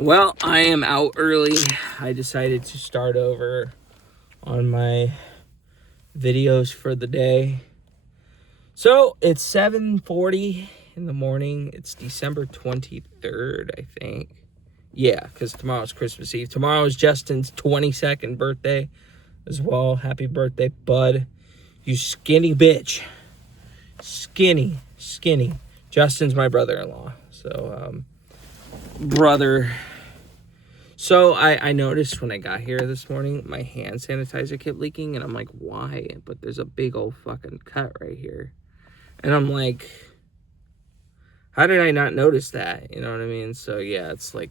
Well, I am out early. I decided to start over on my videos for the day. So it's 7:40 in the morning. It's December 23rd, I think. Yeah, because tomorrow's Christmas Eve. Tomorrow is Justin's 22nd birthday as well. Happy birthday, bud. You skinny bitch. Skinny. Justin's my brother-in-law. So I noticed when I got here this morning, my hand sanitizer kept leaking, and I'm like, why? But there's a big old fucking cut right here. And I'm like, how did I not notice that? You know what I mean? So yeah, it's like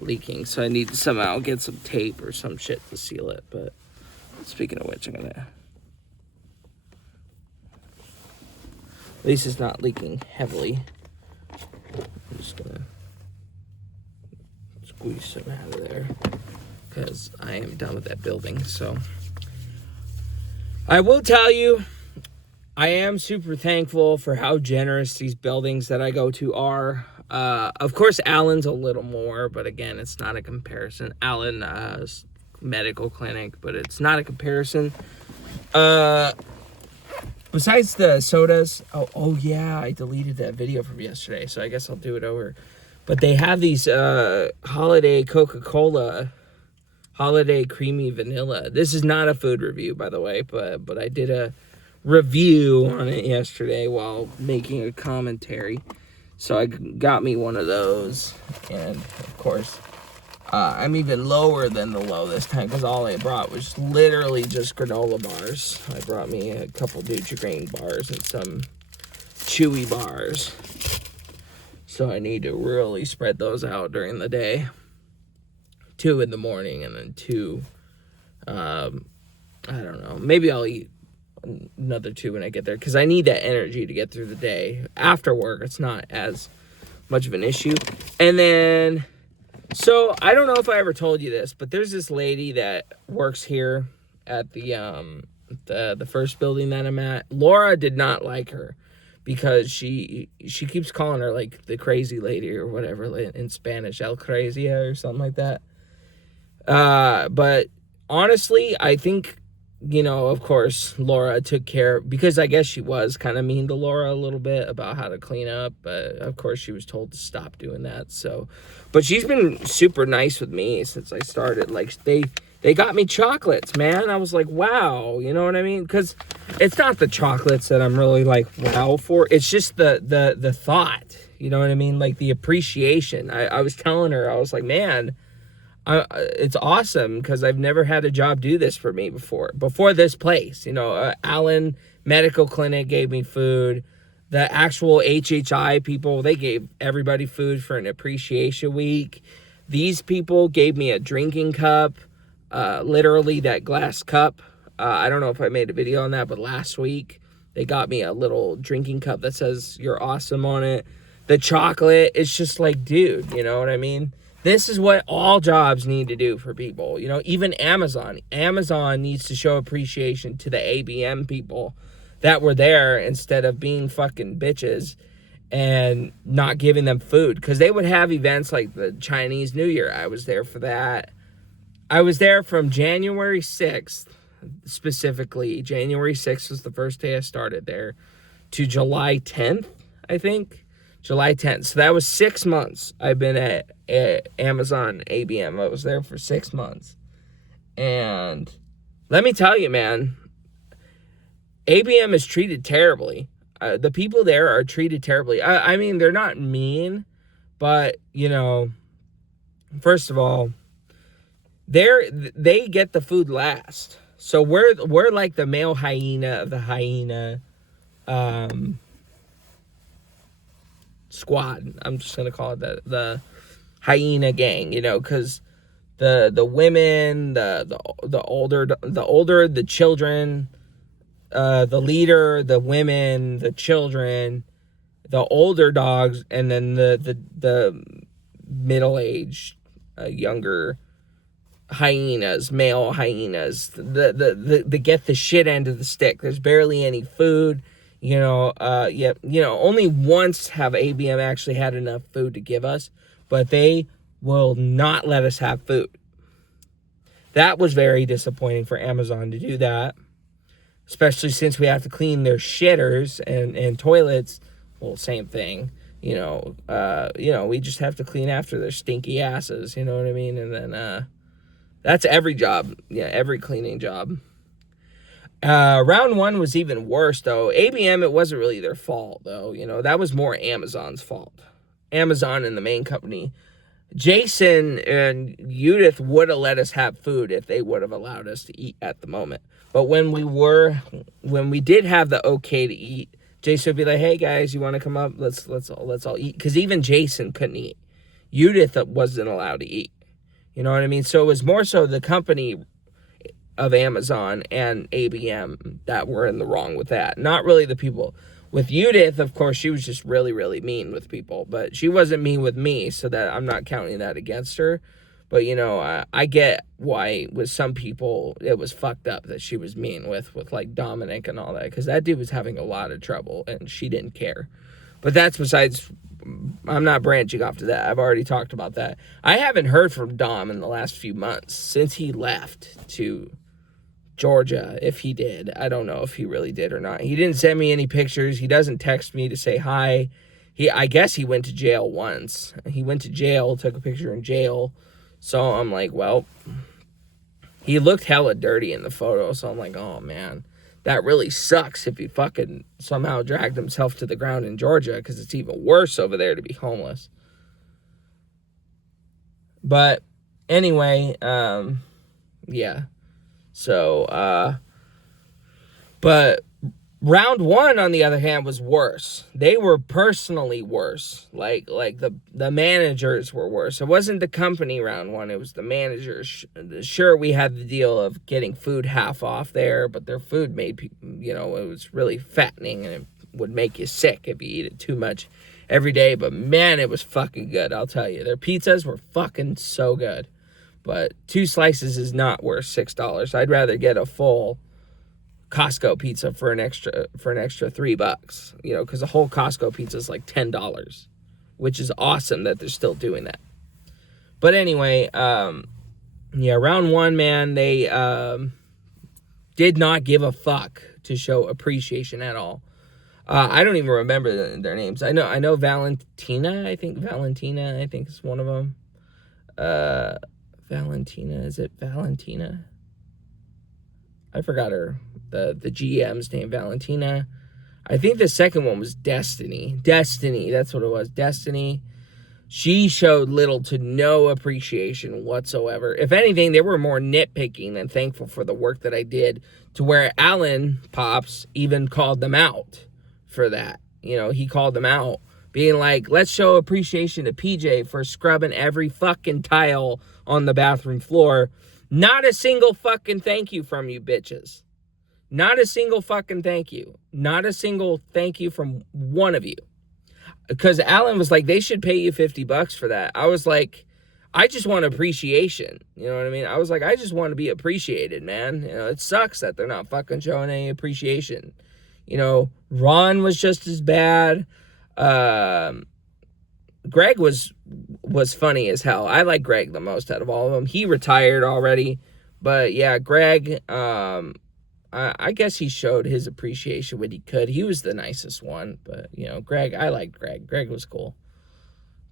leaking. So I need to somehow get some tape or some shit to seal it. But speaking of which, I'm gonna... At least it's not leaking heavily. I'm just gonna squeeze some out of there because I am done with that building. So I will tell you, I am super thankful for how generous these buildings that I go to are. Of course, Allen's a little more, but again, it's not a comparison. Allen medical clinic, but it's not a comparison. Besides the sodas, oh yeah, I deleted that video from yesterday, so I guess I'll do it over. But they have these holiday Coca-Cola, holiday creamy vanilla. This is not a food review, by the way, but I did a review on it yesterday while making a commentary. So I got me one of those, and of course, I'm even lower than the low this time because all I brought was literally just granola bars. I brought me a couple Nutri-Grain bars and some chewy bars. So I need to really spread those out during the day. 2 in the morning and then 2, I don't know. Maybe I'll eat another 2 when I get there because I need that energy to get through the day. After work, it's not as much of an issue. And then... So, I don't know if I ever told you this, but there's this lady that works here at the first building that I'm at. Laura did not like her because she keeps calling her, like, the crazy lady or whatever in Spanish, El Crazia or something like that. But honestly, I think, you know, of course, Laura took care, because I guess she was kind of mean to Laura a little bit about how to clean up, but of course she was told to stop doing that. So, but she's been super nice with me since I started. Like, they got me chocolates, man. I was like, wow, you know what I mean? Because it's not the chocolates that I'm really like wow for. It's just the thought, you know what I mean? Like the appreciation. I was telling her, I was like, man, it's awesome because I've never had a job do this for me before this place. You know, Allen Medical Clinic gave me food. The actual HHI people, they gave everybody food for an appreciation week. These people gave me a drinking cup, literally that glass cup. I don't know if I made a video on that, but last week they got me a little drinking cup that says "You're awesome" on it. The chocolate, it's just like, dude, you know what I mean? This is what all jobs need to do for people. You know, even Amazon. Amazon needs to show appreciation to the ABM people that were there instead of being fucking bitches and not giving them food. Because they would have events like the Chinese New Year. I was there for that. I was there from January 6th, specifically. January 6th was the first day I started there, to July 10th, I think. July 10th. So that was 6 months I've been at Amazon ABM. I was there for 6 months. And let me tell you, man, ABM is treated terribly. The people there are treated terribly. I mean, they're not mean, but, you know, first of all, they get the food last. So we're like the male hyena of the hyena squad. I'm just gonna call it the hyena gang, you know, because the women, the older the children, the leader, the women, the children, the older dogs, and then the middle-aged, younger hyenas, male hyenas, the get the shit end of the stick. There's barely any food. Only once have ABM actually had enough food to give us, but they will not let us have food. That was very disappointing for Amazon to do that, especially since we have to clean their shitters and toilets. Well, same thing. We just have to clean after their stinky asses, you know what I mean? And then that's every job. Yeah, every cleaning job. Round one was even worse, though. ABM, it wasn't really their fault, though. That was more Amazon's fault. Amazon and the main company. Jason and Judith would have let us have food if they would have allowed us to eat at the moment. But when we did have the okay to eat, Jason would be like, "Hey guys, you want to come up? Let's all eat." Because even Jason couldn't eat. Judith wasn't allowed to eat. You know what I mean? So it was more so the company of Amazon and ABM that were in the wrong with that. Not really the people. With Judith, of course, she was just really, really mean with people. But she wasn't mean with me, so that I'm not counting that against her. But, I get why with some people it was fucked up that she was mean with like Dominic and all that. Because that dude was having a lot of trouble and she didn't care. But that's besides, I'm not branching off to that. I've already talked about that. I haven't heard from Dom in the last few months since he left to Georgia. If he did, I don't know if he really did or not. He didn't send me any pictures. He doesn't text me to say hi. I guess he went to jail once. He went to jail, took a picture in jail. So I'm like, well, he looked hella dirty in the photo. So I'm like, oh man, that really sucks if he fucking somehow dragged himself to the ground in Georgia, because it's even worse over there to be homeless. But anyway, yeah. So, but round one, on the other hand, was worse. They were personally worse. Like the managers were worse. It wasn't the company round one. It was the managers. Sure, we had the deal of getting food half off there, but their food made people, it was really fattening and it would make you sick if you eat it too much every day. But man, it was fucking good. I'll tell you, their pizzas were fucking so good. But 2 slices is not worth $6. I'd rather get a full Costco pizza for an extra $3, because a whole Costco pizza is like $10, which is awesome that they're still doing that. But anyway, round one, man, they did not give a fuck to show appreciation at all. I don't even remember their names. I know Valentina. I think is one of them. Valentina, is it Valentina? I forgot the GM's name, Valentina. I think the second one was Destiny, that's what it was, Destiny. She showed little to no appreciation whatsoever. If anything, they were more nitpicking than thankful for the work that I did, to where Alan Pops even called them out for that. He called them out, being like, let's show appreciation to PJ for scrubbing every fucking tile on the bathroom floor. Not a single fucking thank you from you bitches. Not a single fucking thank you. Not a single thank you from one of you. Because Alan was like, they should pay you $50 for that. I was like, I just want appreciation. You know what I mean? I was like, I just want to be appreciated, man. It sucks that they're not fucking showing any appreciation. Ron was just as bad. Greg was funny as hell. I like Greg the most out of all of them. He retired already. But yeah, Greg, I guess he showed his appreciation when he could. He was the nicest one. But, Greg, I liked Greg. Greg was cool.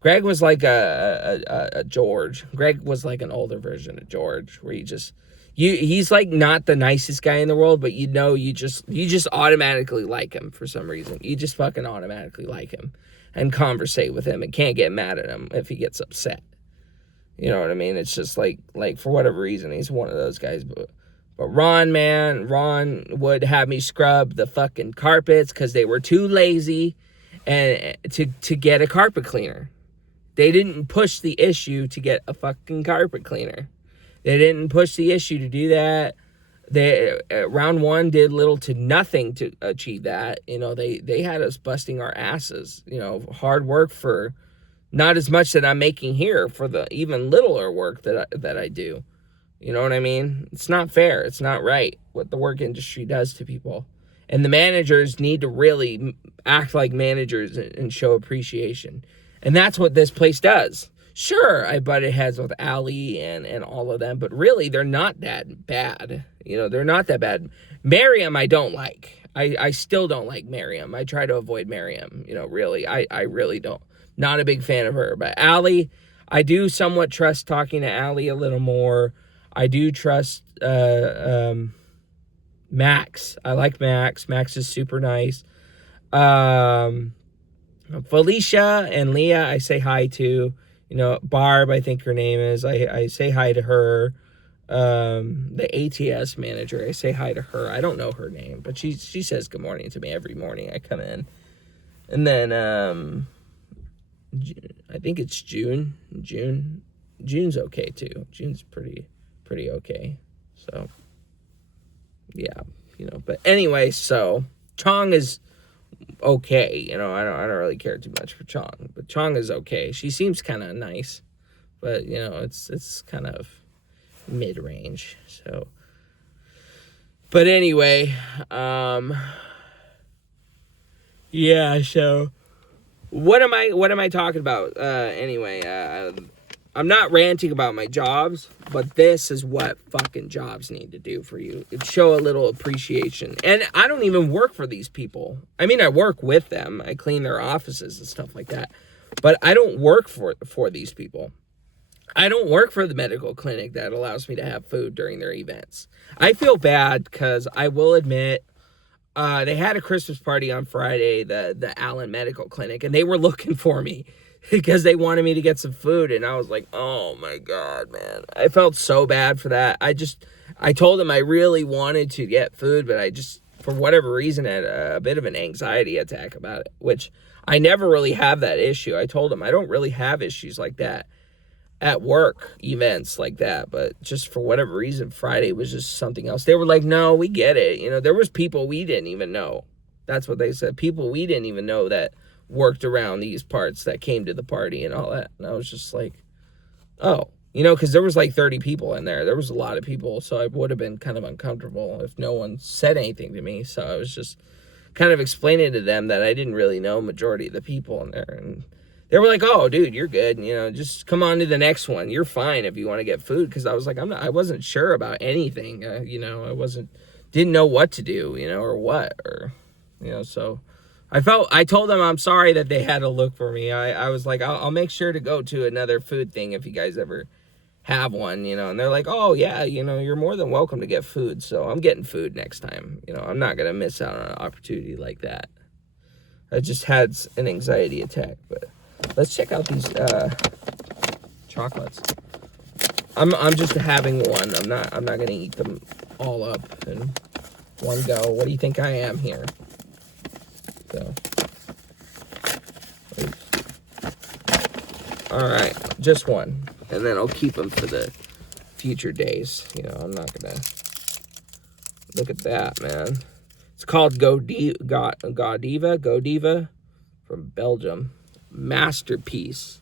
Greg was like a George. Greg was like an older version of George, where he's like not the nicest guy in the world, but you just automatically like him for some reason. You just fucking automatically like him and conversate with him and can't get mad at him if he gets upset. You know what I mean? It's just like for whatever reason, he's one of those guys. But Ron, man, Ron would have me scrub the fucking carpets because they were too lazy and to get a carpet cleaner. They didn't push the issue to get a fucking carpet cleaner. They didn't push the issue to do that. Round one did little to nothing to achieve that. They had us busting our asses. Hard work for not as much that I'm making here for the even littler work that I do. You know what I mean? It's not fair. It's not right what the work industry does to people. And the managers need to really act like managers and show appreciation. And that's what this place does. Sure, I butted heads with Allie and all of them, but really, they're not that bad. They're not that bad. Miriam, I don't like. I still don't like Miriam. I try to avoid Miriam, really. I really don't. Not a big fan of her. But Allie, I do somewhat trust talking to Allie a little more. I do trust Max. I like Max. Max is super nice. Felicia and Leah, I say hi to. Barb, I think her name is. I say hi to her. The ATS manager, I say hi to her. I don't know her name, but she says good morning to me every morning I come in. And then I think it's June. June's okay too. June's pretty okay. So yeah, but anyway, so Chong is okay. I don't really care too much for Chong, but Chong is okay. She seems kind of nice, but it's kind of mid-range. So, but anyway, yeah. So, what am I talking about? Anyway, I'm not ranting about my jobs, but this is what fucking jobs need to do for you. It show a little appreciation. And I don't even work for these people. I mean, I work with them. I clean their offices and stuff like that. But I don't work for these people. I don't work for the medical clinic that allows me to have food during their events. I feel bad because I will admit, they had a Christmas party on Friday, the Allen Medical Clinic, and they were looking for me because they wanted me to get some food. And I was like, oh my God, man. I felt so bad for that. I told them I really wanted to get food, but I just, for whatever reason, had a bit of an anxiety attack about it, which I never really have that issue. I told them I don't really have issues like that at work, events like that, but just for whatever reason, Friday was just something else. They were like, no, we get it. There was people we didn't even know. That's what they said. People we didn't even know that worked around these parts that came to the party and all that. And I was just like, oh, because there was like 30 people in there. There was a lot of people, so I would have been kind of uncomfortable if no one said anything to me. So I was just kind of explaining to them that I didn't really know majority of the people in there. And they were like, oh, dude, you're good. Just come on to the next one. You're fine if you want to get food. Because I was like, I wasn't sure about anything. Didn't know what to do, or what. So I told them I'm sorry that they had to look for me. I was like, I'll make sure to go to another food thing if you guys ever have one, and they're like, oh yeah, you're more than welcome to get food. So I'm getting food next time. I'm not going to miss out on an opportunity like that. I just had an anxiety attack, but let's check out these chocolates. I'm just having one. I'm not going to eat them all up in one go. What do you think I am here? So, all right, just one, and then I'll keep them for the future days. I'm not gonna look at that, man. It's called Godiva from Belgium. Masterpiece.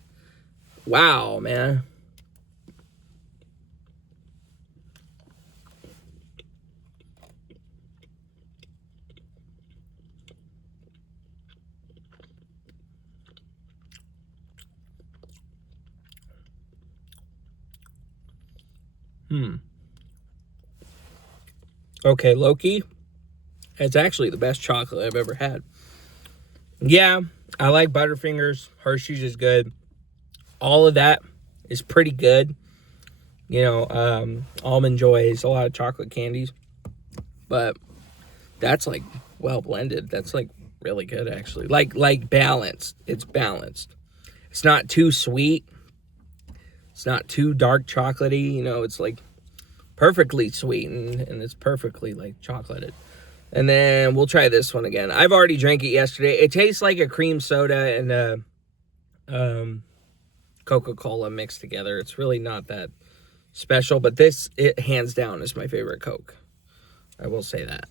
Wow, man. Okay, Loki. It's actually the best chocolate I've ever had. Yeah, I like Butterfingers. Hershey's is good. All of that is pretty good. Almond Joy is a lot of chocolate candies. But that's like well blended. That's like really good actually. Like balanced. It's balanced. It's not too sweet. It's not too dark chocolatey. It's like perfectly sweetened and it's perfectly like chocolated. And then we'll try this one again. I've already drank it yesterday. It tastes like a cream soda and Coca-Cola mixed together. It's really not that special, but it hands down is my favorite Coke. I will say that.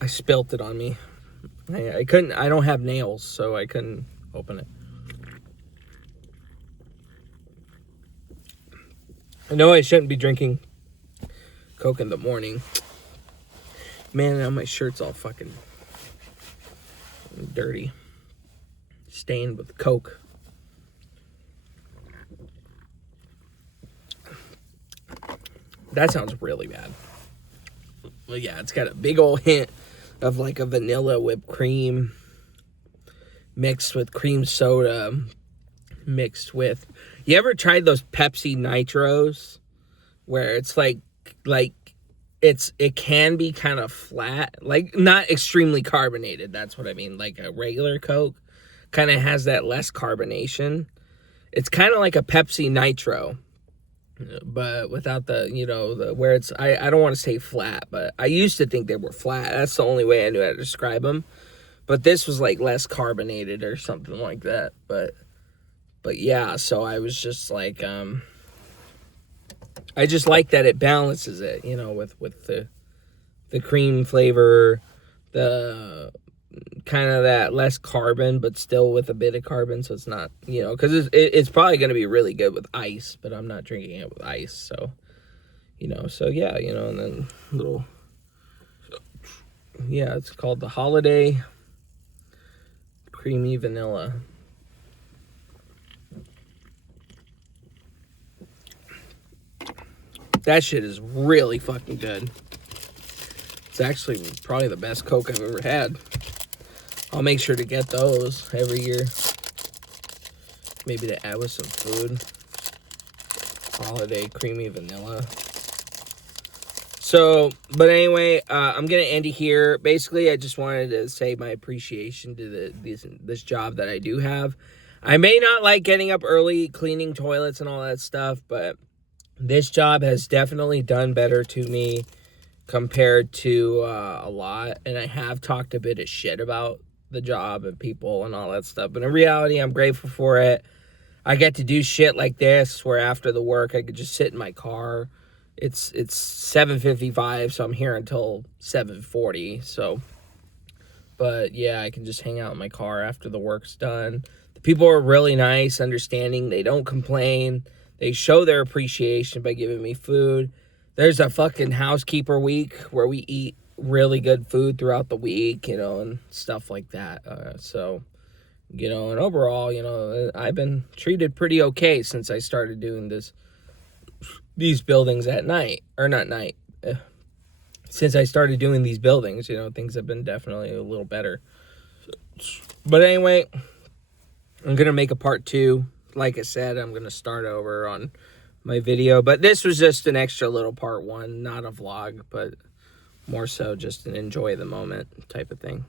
I spilt it on me. I couldn't, I don't have nails, so I couldn't open it. I know I shouldn't be drinking Coke in the morning. Man, now my shirt's all fucking dirty. stained with Coke. That sounds really bad. Well, yeah, it's got a big old hint of like a vanilla whipped cream mixed with cream soda mixed with... You ever tried those Pepsi Nitros where it's like it can be kind of flat, like not extremely carbonated, that's what I mean. Like a regular Coke kind of has that less carbonation. It's kind of like a Pepsi Nitro, but without the, you know, the where it's, I don't want to say flat, but I used to think they were flat. That's the only way I knew how to describe them. But this was like less carbonated or something like that. But yeah, so I was just like, I just like that it balances it, you know, with the cream flavor, the kind of that less carbon, but still with a bit of carbon, so it's not, you know, because it's probably going to be really good with ice, but I'm not drinking it with ice, so, you know, so yeah, you know, and then little, yeah, it's called the Holiday Creamy Vanilla. That shit is really fucking good. It's actually probably the best Coke I've ever had. I'll make sure to get those every year. Maybe to add with some food. Holiday Creamy Vanilla. So, but anyway, I'm going to end it here. Basically, I just wanted to say my appreciation to this job that I do have. I may not like getting up early, cleaning toilets and all that stuff, but this job has definitely done better to me compared to a lot. And I have talked a bit of shit about the job and people and all that stuff. But in reality, I'm grateful for it. I get to do shit like this where after the work, I could just sit in my car. It's 7:55, so I'm here until 7:40. So, but yeah, I can just hang out in my car after the work's done. The people are really nice, understanding. They don't complain. They show their appreciation by giving me food. There's a fucking housekeeper week where we eat really good food throughout the week, you know, and stuff like that. So, you know, and overall, you know, I've been treated pretty okay since I started doing these buildings at night, or not night. Since I started doing these buildings, you know, things have been definitely a little better. But anyway, I'm going to make a part 2. Like I said, I'm going to start over on my video. But this was just an extra little part 1, not a vlog, but more so just an enjoy the moment type of thing.